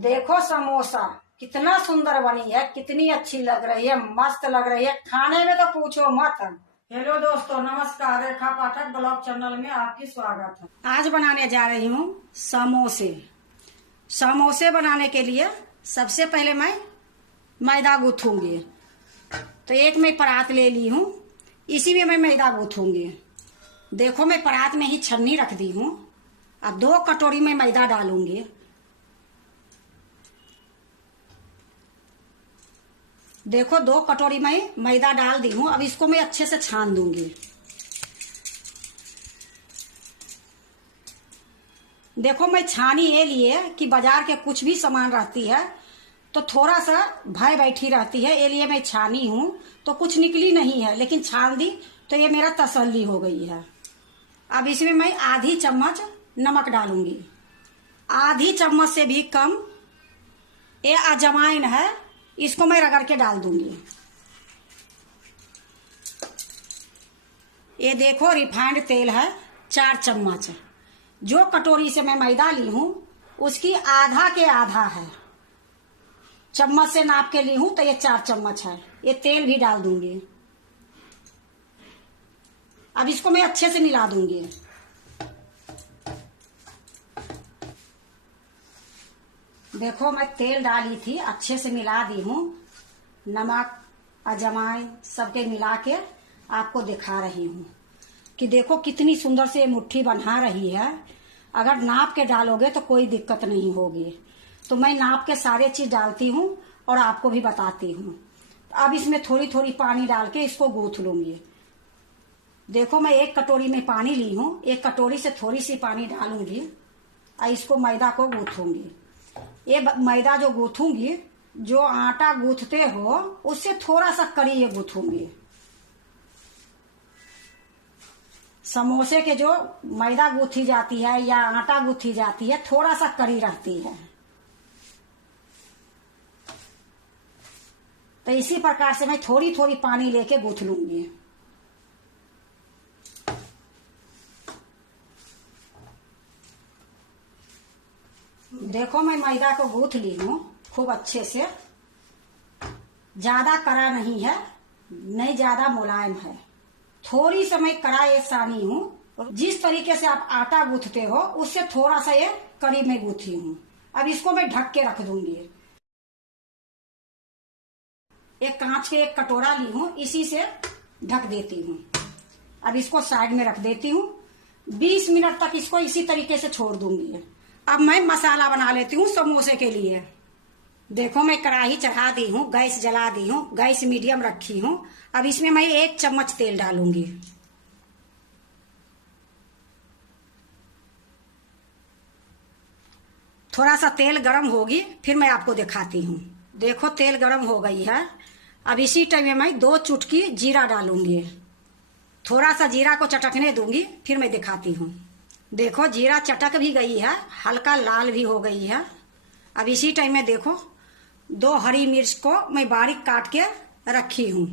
देखो समोसा कितना सुंदर बनी है, कितनी अच्छी लग रही है, मस्त लग रही है। खाने में तो पूछो मत। हेलो दोस्तों, नमस्कार। रेखा पाठक ब्लॉग चैनल में आपकी स्वागत है। आज बनाने जा रही हूँ समोसे। समोसे बनाने के लिए सबसे पहले मैं मैदा गूंथूंगी। तो एक मैं परात ले ली हूँ, इसी में मैं मैदा गूंथूंगी। देखो मैं परात में ही छन्नी रख दी हूँ। अब 2 कटोरी में मैदा डालूंगी। देखो 2 कटोरी में मैदा डाल दी हूँ। अब इसको मैं अच्छे से छान दूंगी। देखो मैं छानी ये लिए कि बाजार के कुछ भी सामान रहती है तो थोड़ा सा भय बैठी रहती है, ये लिए मैं छानी हूँ। तो कुछ निकली नहीं है, लेकिन छान दी तो ये मेरा तसल्ली हो गई है। अब इसमें मैं आधी चम्मच नमक डालूंगी। आधी चम्मच से भी कम ये अजवाइन है, इसको मैं रगड़ के डाल दूंगी। ये देखो रिफाइंड तेल है 4 चम्मच। जो कटोरी से मैं मैदा ली हूं उसकी आधा के आधा है। चम्मच से नाप के ली हूं तो ये 4 चम्मच है। ये तेल भी डाल दूंगी। अब इसको मैं अच्छे से मिला दूंगी। देखो मैं तेल डाली थी, अच्छे से मिला दी हूँ। नमक अजवाइन सबके मिला के आपको दिखा रही हूँ कि देखो कितनी सुंदर से मुट्ठी बना रही है। अगर नाप के डालोगे तो कोई दिक्कत नहीं होगी। तो मैं नाप के सारे चीज डालती हूँ और आपको भी बताती हूँ। अब इसमें थोड़ी थोड़ी पानी डाल के इसको गूंथ लूंगी। देखो मैं 1 कटोरी में पानी ली हूँ, 1 कटोरी से थोड़ी सी पानी डालूंगी और इसको मैदा को गूंथूंगी। ये मैदा जो गूंथूंगी, जो आटा गूंथते हो उससे थोड़ा सा कड़ी ये गूंथूंगी। समोसे के जो मैदा गूंथी जाती है या आटा गूंथी जाती है, थोड़ा सा कड़ी रहती है। तो इसी प्रकार से मैं थोड़ी थोड़ी पानी लेके गूंथ लूंगी। देखो मैं मैदा को गूंथ ली हूँ खूब अच्छे से। ज्यादा कड़ा नहीं है, नहीं ज्यादा मुलायम है। थोड़ी सा मैं कड़ा ये सानी हूँ। जिस तरीके से आप आटा गूंथते हो उससे थोड़ा सा ये कड़ी में गूंथी हूँ। अब इसको मैं ढक के रख दूंगी। एक कांच के 1 कटोरा ली हूँ, इसी से ढक देती हूँ। अब इसको साइड में रख देती हूँ। 20 मिनट तक इसको इसी तरीके से छोड़ दूंगी। अब मैं मसाला बना लेती हूँ समोसे के लिए। देखो मैं कढ़ाई चढ़ा दी हूँ, गैस जला दी हूँ, गैस मीडियम रखी हूँ। अब इसमें मैं 1 चम्मच तेल डालूंगी। थोड़ा सा तेल गरम होगी फिर मैं आपको दिखाती हूँ। देखो तेल गरम हो गई है। अब इसी टाइम में मैं 2 चुटकी जीरा डालूंगी। थोड़ा सा जीरा को चटकने दूंगी फिर मैं दिखाती हूँ। देखो जीरा चटक भी गई है, हल्का लाल भी हो गई है। अब इसी टाइम में देखो 2 हरी मिर्च को मैं बारीक काट के रखी हूँ,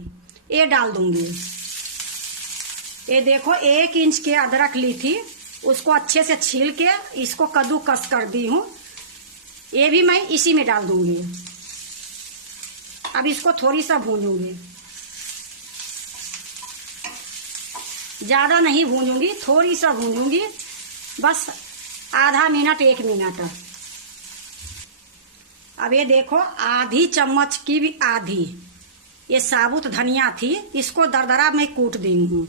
ये डाल दूंगी। ये देखो 1 इंच के अदरक ली थी, उसको अच्छे से छील के इसको कद्दूकस कर दी हूँ। ये भी मैं इसी में डाल दूंगी। अब इसको थोड़ी सा भूनूंगी, ज्यादा नहीं भूनूंगी, थोड़ी सा भूनूंगी, बस आधा मिनट 1 मिनट। अब ये देखो आधी चम्मच की भी आधी ये साबुत धनिया थी, इसको दरदरा मैं कूट दी हूँ।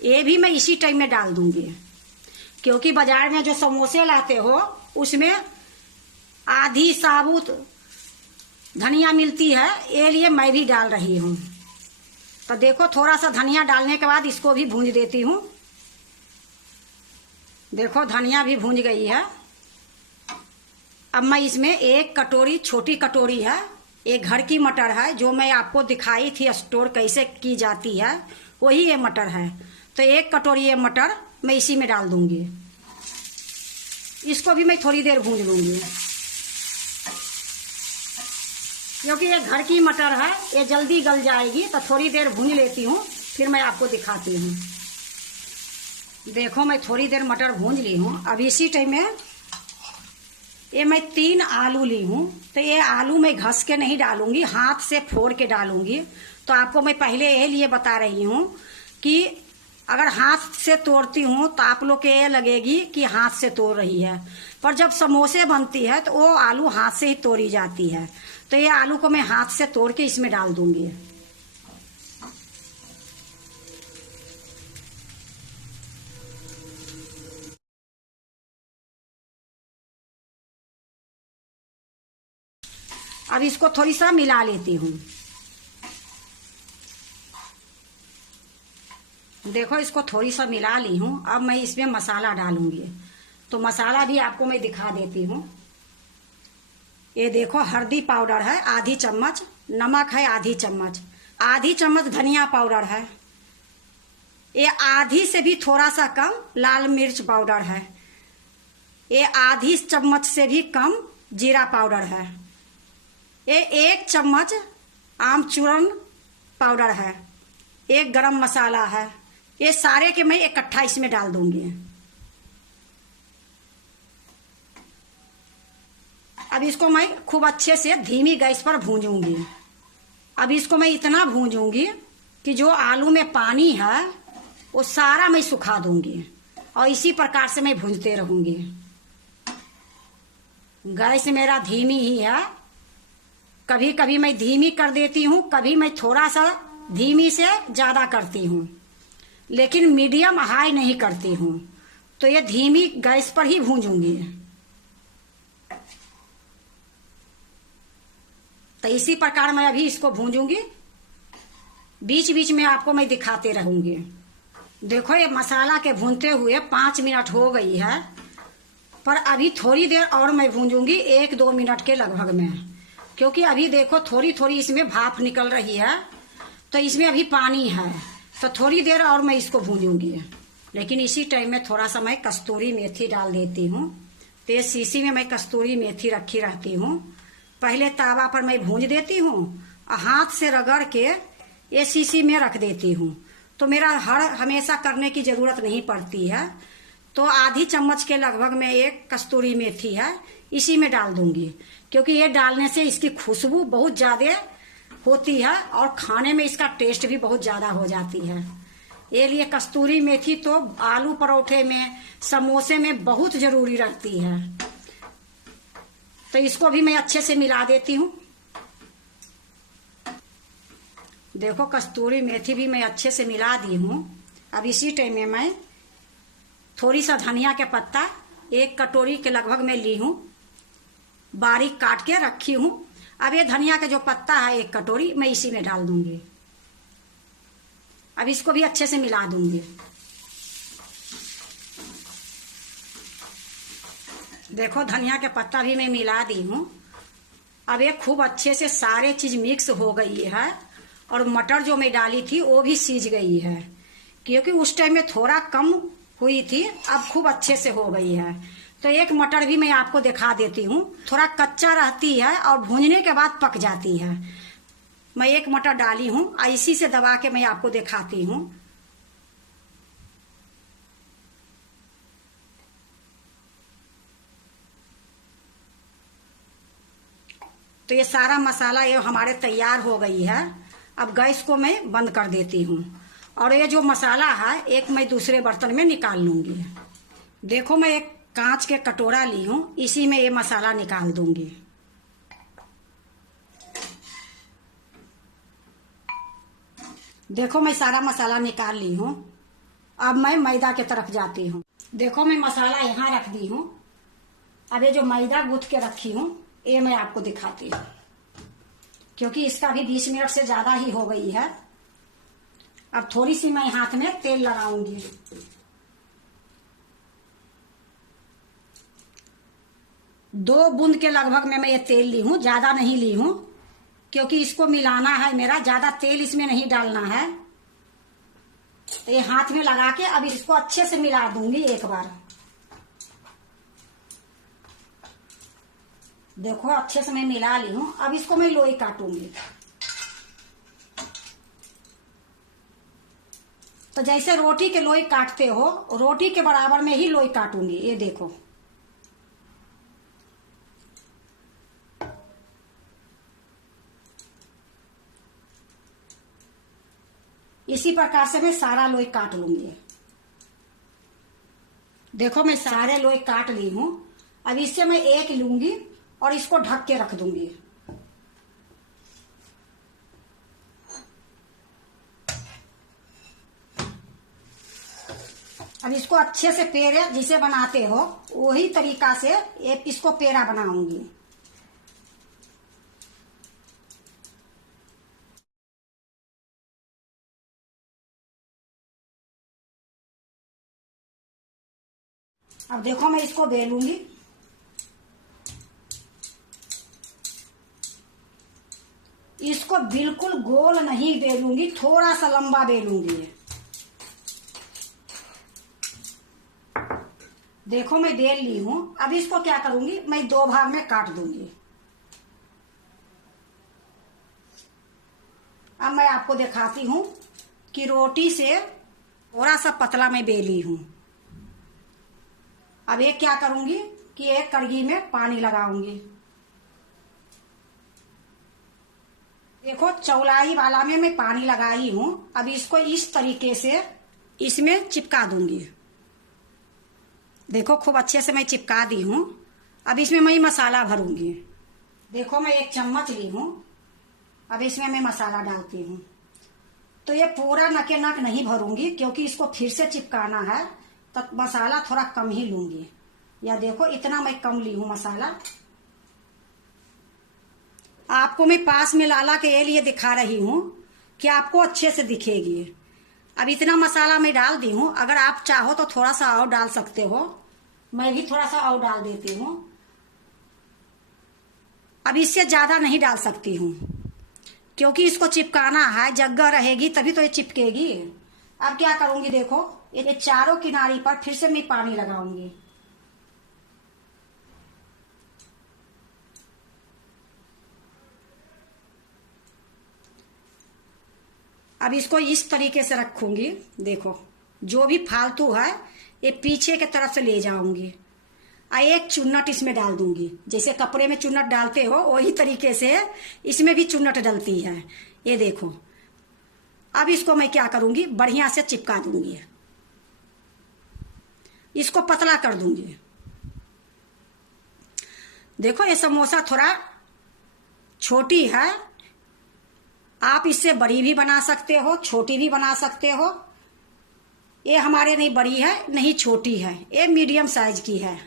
ये भी मैं इसी टाइम में डाल दूंगी, क्योंकि बाजार में जो समोसे लाते हो उसमें आधी साबुत धनिया मिलती है, ये लिए मैं भी डाल रही हूँ। तो देखो थोड़ा सा धनिया डालने के बाद इसको भी भूंज देती हूँ। देखो धनिया भी भूंज गई है। अब मैं इसमें 1 कटोरी, छोटी कटोरी है, एक घर की मटर है जो मैं आपको दिखाई थी स्टोर कैसे की जाती है, वही ये मटर है। तो 1 कटोरी ये मटर मैं इसी में डाल दूंगी। इसको भी मैं थोड़ी देर भूंज लूंगी, क्योंकि ये घर की मटर है, ये जल्दी गल जाएगी। तो थोड़ी देर भूंज लेती हूँ फिर मैं आपको दिखाती हूँ। देखो मैं थोड़ी देर मटर भूंज ली हूँ। अब इसी टाइम में ये मैं 3 आलू ली हूँ। तो ये आलू मैं घस के नहीं डालूंगी, हाथ से फोड़ के डालूंगी। तो आपको मैं पहले ये लिए बता रही हूँ कि अगर हाथ से तोड़ती हूँ तो आप लोग के ये लगेगी कि हाथ से तोड़ रही है, पर जब समोसे बनती है तो वो आलू हाथ से ही तोड़ी जाती है। तो ये आलू को मैं हाथ से तोड़ के इसमें डाल दूंगी। अब इसको थोड़ी सा मिला लेती हूँ। देखो इसको थोड़ी सा मिला ली हूँ। अब मैं इसमें मसाला डालूंगी। तो मसाला भी आपको मैं दिखा देती हूँ। ये देखो हल्दी पाउडर है आधी चम्मच, नमक है आधी चम्मच, आधी चम्मच धनिया पाउडर है, ये आधी से भी थोड़ा सा कम लाल मिर्च पाउडर है, ये आधी चम्मच से भी कम जीरा पाउडर है, ये 1 चम्मच आमचूरन पाउडर है, 1 गरम मसाला है। ये सारे के मैं इकट्ठा इसमें डाल दूंगी। अब इसको मैं खूब अच्छे से धीमी गैस पर भूंजूंगी। अब इसको मैं इतना भूंजूंगी कि जो आलू में पानी है वो सारा मैं सुखा दूंगी, और इसी प्रकार से मैं भूंजते रहूंगी। गैस मेरा धीमी ही है। कभी कभी मैं धीमी कर देती हूँ, कभी मैं थोड़ा सा धीमी से ज्यादा करती हूँ, लेकिन मीडियम हाई नहीं करती हूँ। तो ये धीमी गैस पर ही भूंजूंगी। तो इसी प्रकार मैं अभी इसको भूंजूंगी। बीच बीच में आपको मैं दिखाते रहूंगी। देखो ये मसाला के भूनते हुए 5 मिनट हो गई है, पर अभी थोड़ी देर और मैं भूंजूंगी, 1-2 मिनट के लगभग में, क्योंकि अभी देखो थोड़ी थोड़ी इसमें भाप निकल रही है, तो इसमें अभी पानी है। तो थोड़ी देर और मैं इसको भूंजूंगी। लेकिन इसी टाइम में थोड़ा सा मैं कस्तूरी मेथी डाल देती हूँ। तो ये शीशी में मैं कस्तूरी मेथी रखी रहती हूँ। पहले तावा पर मैं भूंज देती हूँ और हाथ से रगड़ के ये शीशी में रख देती हूँ। तो मेरा हमेशा करने की जरूरत नहीं पड़ती है। तो आधी चम्मच के लगभग में एक कस्तूरी मेथी है, इसी में डाल दूंगी, क्योंकि ये डालने से इसकी खुशबू बहुत ज्यादा होती है और खाने में इसका टेस्ट भी बहुत ज्यादा हो जाती है। ये लिए कस्तूरी मेथी तो आलू परोठे में, समोसे में बहुत जरूरी रहती है। तो इसको भी मैं अच्छे से मिला देती हूँ। देखो कस्तूरी मेथी भी मैं अच्छे से मिला दी हूँ। अब इसी टाइम में मैं थोड़ी सा धनिया के पत्ता 1 कटोरी के लगभग में ली हूँ, बारीक काट के रखी हूँ। अब ये धनिया का जो पत्ता है 1 कटोरी मैं इसी में डाल दूंगी। अब इसको भी अच्छे से मिला दूंगी। देखो धनिया के पत्ता भी मैं मिला दी हूँ। अब ये खूब अच्छे से सारे चीज मिक्स हो गई है, और मटर जो मैं डाली थी वो भी सीज गई है, क्योंकि उस टाइम में थोड़ा कम हुई थी, अब खूब अच्छे से हो गई है। तो 1 मटर भी मैं आपको दिखा देती हूँ। थोड़ा कच्चा रहती है और भूनने के बाद पक जाती है। मैं 1 मटर डाली हूँ, इसी से दबा के मैं आपको दिखाती हूँ। तो ये सारा मसाला ये हमारे तैयार हो गई है। अब गैस को मैं बंद कर देती हूँ, और ये जो मसाला है एक मैं दूसरे बर्तन में निकाल लूंगी। देखो मैं एक कांच के कटोरा ली हूँ, इसी में ये मसाला निकाल दूंगी। देखो मैं सारा मसाला निकाल ली हूँ। अब मैं मैदा की तरफ जाती हूँ। देखो मैं मसाला यहाँ रख दी हूँ। अब ये जो मैदा गूंथ के रखी हूँ ये मैं आपको दिखाती हूँ, क्योंकि इसका भी 20 मिनट से ज्यादा ही हो गई है। अब थोड़ी सी मैं हाथ में तेल लगाऊंगी। दो बूंद के लगभग में मैं ये तेल ली हूँ, ज्यादा नहीं ली हूँ, क्योंकि इसको मिलाना है मेरा, ज्यादा तेल इसमें नहीं डालना है। ये हाथ में लगा के अब इसको अच्छे से मिला दूंगी एक बार। देखो अच्छे से मैं मिला ली हूँ। अब इसको मैं लोई काटूंगी। तो जैसे रोटी के लोई काटते हो, रोटी के बराबर में ही लोई काटूंगी। ये देखो इसी प्रकार से मैं सारा लोई काट लूंगी। देखो मैं सारे लोई काट ली हूं। अब इससे मैं एक लूंगी और इसको ढक के रख दूंगी। अब इसको अच्छे से पेड़े जिसे बनाते हो वही तरीका से एक इसको पेड़ा बनाऊंगी। अब देखो मैं इसको बेलूंगी। इसको बिल्कुल गोल नहीं बेलूंगी, थोड़ा सा लंबा बेलूंगी। देखो मैं बेल ली हूं। अब इसको क्या करूंगी, मैं 2 भाग में काट दूंगी। अब मैं आपको दिखाती हूं कि रोटी से थोड़ा सा पतला मैं बेली हूं। अब एक क्या करूंगी कि एक कड़गी में पानी लगाऊंगी। देखो चौलाई वाला में मैं पानी लगाई हूं। अब इसको इस तरीके से इसमें चिपका दूंगी। देखो खूब अच्छे से मैं चिपका दी हूं। अब इसमें मैं मसाला भरूंगी। देखो मैं 1 चम्मच ली हूं। अब इसमें मैं मसाला डालती हूँ। तो ये पूरा नके नक नहीं भरूंगी क्योंकि इसको फिर से चिपकाना है, तो मसाला थोड़ा कम ही लूंगी। या देखो इतना मैं कम ली हूँ मसाला। आपको मैं पास में लाला के ये लिए दिखा रही हूँ कि आपको अच्छे से दिखेगी। अब इतना मसाला मैं डाल दी हूँ। अगर आप चाहो तो थोड़ा सा और डाल सकते हो। मैं भी थोड़ा सा और डाल देती हूँ। अब इससे ज्यादा नहीं डाल सकती हूँ क्योंकि इसको चिपकाना है, जगह रहेगी तभी तो ये चिपकेगी। अब क्या करूंगी, देखो ये चारों किनारी पर फिर से मैं पानी लगाऊंगी। अब इसको इस तरीके से रखूंगी। देखो जो भी फालतू है ये पीछे के तरफ से ले जाऊंगी। एक चुन्नट इसमें डाल दूंगी। जैसे कपड़े में चुन्नट डालते हो वही तरीके से इसमें भी चुन्नट डलती है। ये देखो अब इसको मैं क्या करूंगी, बढ़िया से चिपका दूंगी। इसको पतला कर दूंगी। देखो ये समोसा थोड़ा छोटी है, आप इससे बड़ी भी बना सकते हो, छोटी भी बना सकते हो। ये हमारे नहीं बड़ी है नहीं छोटी है, ये मीडियम साइज की है।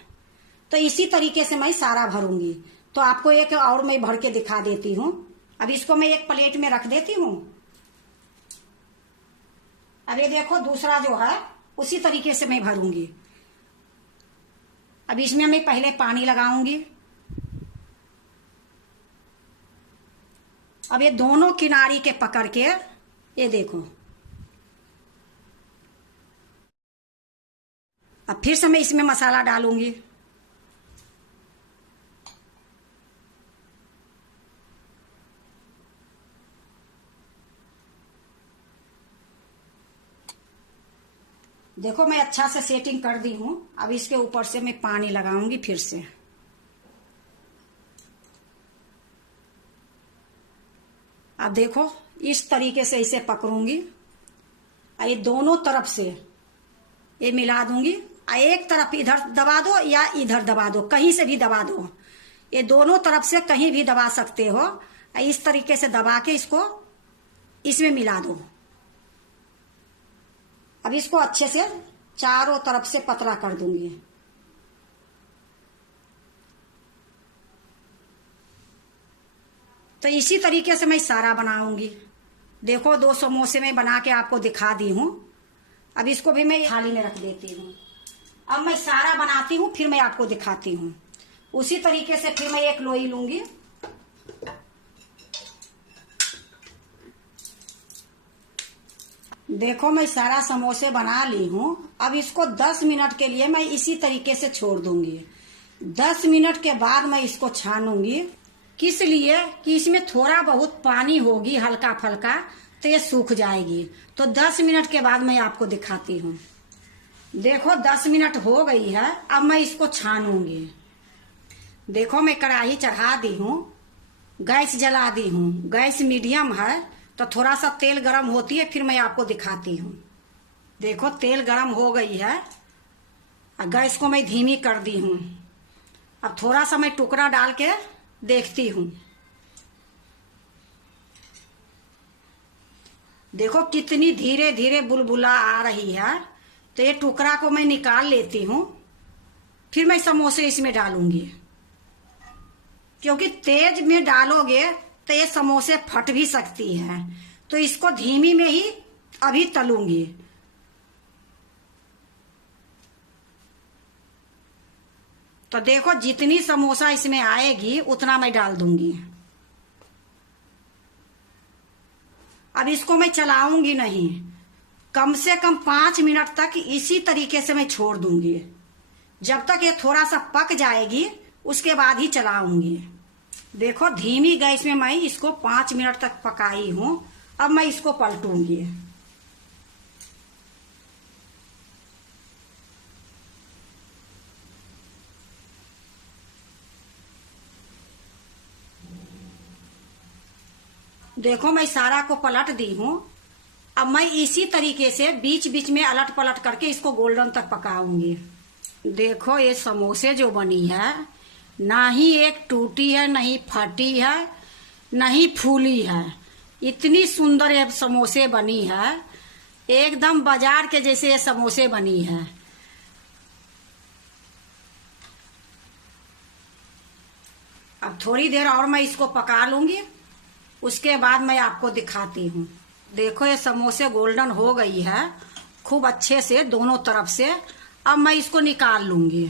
तो इसी तरीके से मैं सारा भरूंगी। तो आपको एक और मैं भर के दिखा देती हूँ। अब इसको मैं एक प्लेट में रख देती हूँ। अब ये देखो दूसरा जो है उसी तरीके से मैं भरूंगी। अब इसमें मैं पहले पानी लगाऊंगी। अब ये दोनों किनारी के पकड़ के ये देखो। अब फिर से मैं इसमें मसाला डालूंगी। देखो मैं अच्छा से सेटिंग कर दी हूं। अब इसके ऊपर से मैं पानी लगाऊंगी फिर से। अब देखो इस तरीके से इसे पकड़ूंगी। ये दोनों तरफ से ये मिला दूंगी। एक तरफ इधर दबा दो या इधर दबा दो, कहीं से भी दबा दो। ये दोनों तरफ से कहीं भी दबा सकते हो। इस तरीके से दबा के इसको इसमें मिला दो। अब इसको अच्छे से चारों तरफ से पतला कर दूंगी। तो इसी तरीके से मैं सारा बनाऊंगी। देखो 2 समोसे में बना के आपको दिखा दी हूं। अब इसको भी मैं थाली में रख देती हूँ। अब मैं सारा बनाती हूँ फिर मैं आपको दिखाती हूँ। उसी तरीके से फिर मैं एक लोई लूंगी। देखो मैं सारा समोसे बना ली हूँ। अब इसको 10 मिनट के लिए मैं इसी तरीके से छोड़ दूंगी। 10 मिनट के बाद मैं इसको छानूंगी। किस लिए कि इसमें थोड़ा बहुत पानी होगी हल्का फल्का, तो ये सूख जाएगी। तो 10 मिनट के बाद मैं आपको दिखाती हूँ। देखो 10 मिनट हो गई है। अब मैं इसको छानूंगी। देखो मैं कढ़ाई चढ़ा दी हूँ, गैस जला दी हूँ। गैस मीडियम है तो थोड़ा सा तेल गरम होती है, फिर मैं आपको दिखाती हूँ। देखो तेल गरम हो गई है, गैस को मैं धीमी कर दी हूँ। अब थोड़ा सा मैं टुकड़ा डाल के देखती हूँ। देखो कितनी धीरे धीरे बुलबुला आ रही है। तो ये टुकड़ा को मैं निकाल लेती हूँ, फिर मैं समोसे इसमें डालूंगी, क्योंकि तेज में डालोगे तो ये समोसे फट भी सकती है। तो इसको धीमी में ही अभी तलूंगी। तो देखो जितनी समोसा इसमें आएगी उतना मैं डाल दूंगी। अब इसको मैं चलाऊंगी नहीं, कम से कम 5 मिनट तक इसी तरीके से मैं छोड़ दूंगी। जब तक ये थोड़ा सा पक जाएगी उसके बाद ही चलाऊंगी। देखो धीमी गैस में मैं इसको 5 मिनट तक पकाई हूं। अब मैं इसको पलटूंगी। देखो मैं सारा को पलट दी हूं। अब मैं इसी तरीके से बीच बीच में अलट पलट करके इसको गोल्डन तक पकाऊंगी। देखो ये समोसे जो बनी है, ना ही एक टूटी है, नहीं फटी है, नहीं फूली है। इतनी सुंदर ये समोसे बनी है, एकदम बाजार के जैसे ये समोसे बनी है। अब थोड़ी देर और मैं इसको पका लूंगी, उसके बाद मैं आपको दिखाती हूँ। देखो ये समोसे गोल्डन हो गई है खूब अच्छे से दोनों तरफ से। अब मैं इसको निकाल लूंगी।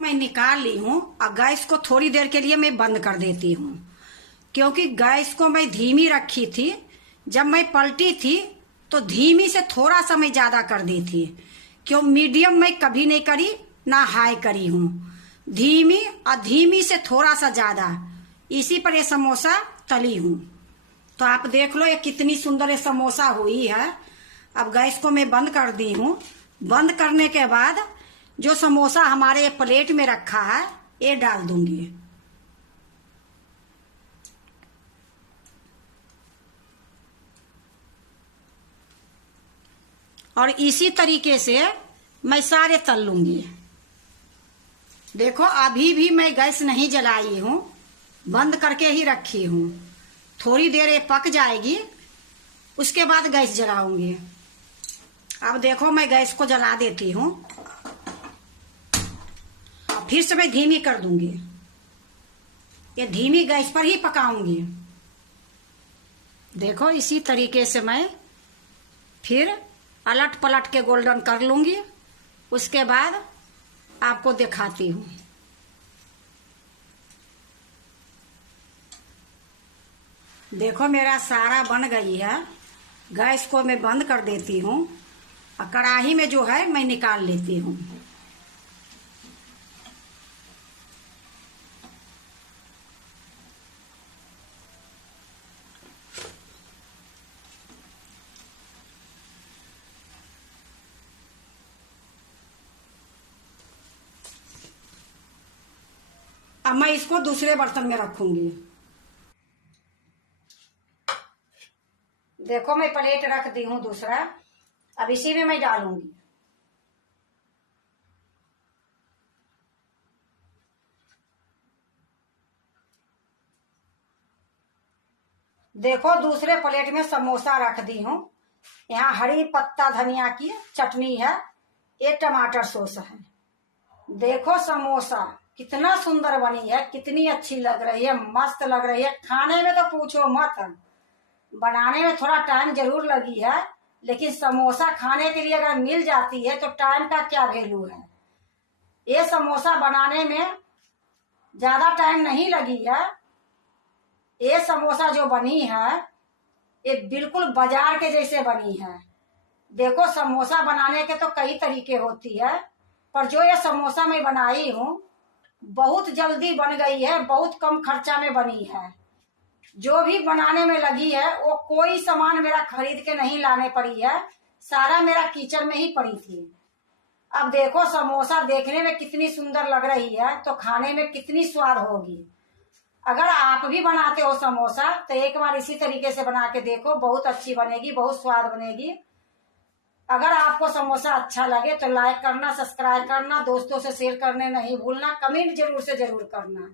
मैं निकाल ली हूँ। अब गैस को थोड़ी देर के लिए मैं बंद कर देती हूँ, क्योंकि गैस को मैं धीमी रखी थी। जब मैं पलटी थी तो धीमी से थोड़ा सा मैं ज्यादा कर दी थी, क्यों मीडियम मैं कभी नहीं करी, ना हाई करी हूँ। धीमी और धीमी से थोड़ा सा ज्यादा, इसी पर ये समोसा तली हूँ। तो आप देख लो ये कितनी सुंदर ये समोसा हुई है। अब गैस को मैं बंद कर दी हूँ। बंद करने के बाद जो समोसा हमारे प्लेट में रखा है ये डाल दूंगी। और इसी तरीके से मैं सारे तल लूंगी। देखो अभी भी मैं गैस नहीं जलाई हूं, बंद करके ही रखी हूं। थोड़ी देर ये पक जाएगी, उसके बाद गैस जलाऊंगी। अब देखो मैं गैस को जला देती हूं, फिर से मैं धीमी कर दूंगी। ये धीमी गैस पर ही पकाऊंगी। देखो इसी तरीके से मैं फिर अलट पलट के गोल्डन कर लूंगी, उसके बाद आपको दिखाती हूँ। देखो मेरा सारा बन गई है। गैस को मैं बंद कर देती हूँ और कढ़ाई में जो है मैं निकाल लेती हूँ। अब मैं इसको दूसरे बर्तन में रखूंगी। देखो मैं प्लेट रख दी हूँ दूसरा। अब इसी में मैं डालूंगी। देखो दूसरे प्लेट में समोसा रख दी हूँ। यहाँ हरी पत्ता धनिया की चटनी है, ये टमाटर सॉस है। देखो समोसा कितना सुंदर बनी है, कितनी अच्छी लग रही है, मस्त लग रही है। खाने में तो पूछो मत, बनाने में थोड़ा टाइम जरूर लगी है, लेकिन समोसा खाने के लिए अगर मिल जाती है तो टाइम का क्या वैल्यू है। ये समोसा बनाने में ज्यादा टाइम नहीं लगी है। ये समोसा जो बनी है ये बिल्कुल बाजार के जैसे बनी है। देखो समोसा बनाने के तो कई तरीके होती है, पर जो ये समोसा मैं बनाई हूँ बहुत जल्दी बन गई है, बहुत कम खर्चा में बनी है। जो भी बनाने में लगी है वो कोई सामान मेरा खरीद के नहीं लाने पड़ी है, सारा मेरा किचन में ही पड़ी थी। अब देखो समोसा देखने में कितनी सुंदर लग रही है तो खाने में कितनी स्वाद होगी। अगर आप भी बनाते हो समोसा तो एक बार इसी तरीके से बना के देखो, बहुत अच्छी बनेगी, बहुत स्वाद बनेगी। अगर आपको समोसा अच्छा लगे तो लाइक करना, सब्सक्राइब करना, दोस्तों से शेयर करने नहीं भूलना, कमेंट जरूर से जरूर करना।